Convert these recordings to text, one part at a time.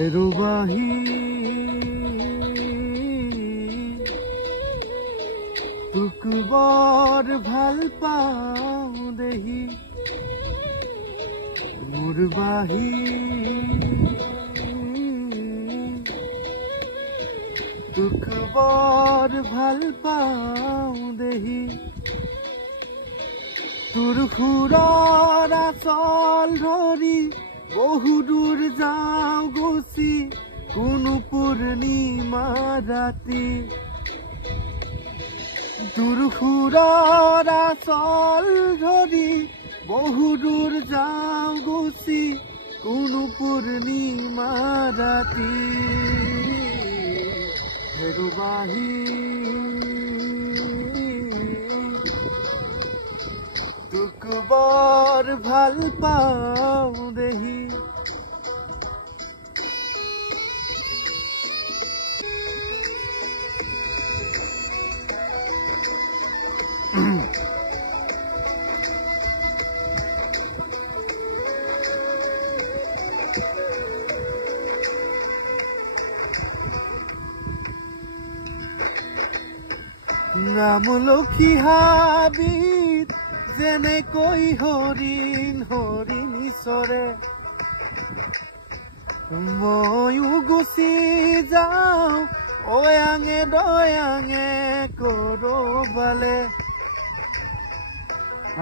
হেৰুবাহি তোক বৰ ভাল পাওঁ দেহি মোৰ বাহি তোক বৰ ভাল পাওঁ দেহি তোৰ সুৰৰ আচল ধৰি বহু দূৰ যাওঁ গুচি কোনো পূৰ্ণিমা ৰাতি তোৰ সুৰৰ আচল ধৰি বহু দূৰ যাওঁ গুচি কোনো পূৰ্ণিমা ৰাতি হেৰুবাহি তোক বৰ ভাল পাওঁ দেহি নামলখী হাবিত যেনেকৈ হৰিণ হৰিণ চৰে ময়ো গুচি যাওঁ অয়াঙে দয়াঙে কৰবালে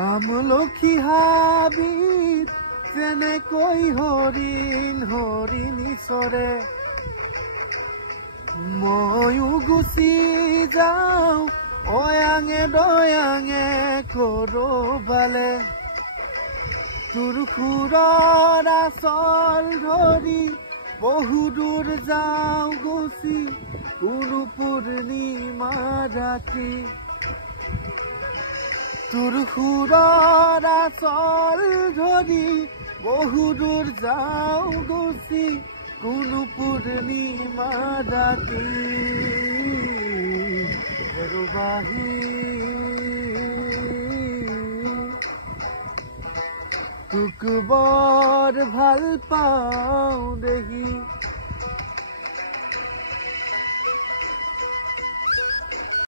আমলখী হাবিত যেনেকৈ হৰিণ হৰিণ চৰে ময়ো গুচি যাওঁ অয়াঙে দয়াঙে কৰবালে তোৰ সুৰৰ আচল ধৰি বহু দূৰ যাওঁ গুচি কোনো পূৰ্ণিমা ৰাতি তোৰ সুৰৰ আচল ধৰি বহু দূৰ যাওঁ গুচি কোনো পূৰ্ণিমা ৰাতি হেৰুবাহি তোক বৰ ভাল পাওঁ দেহি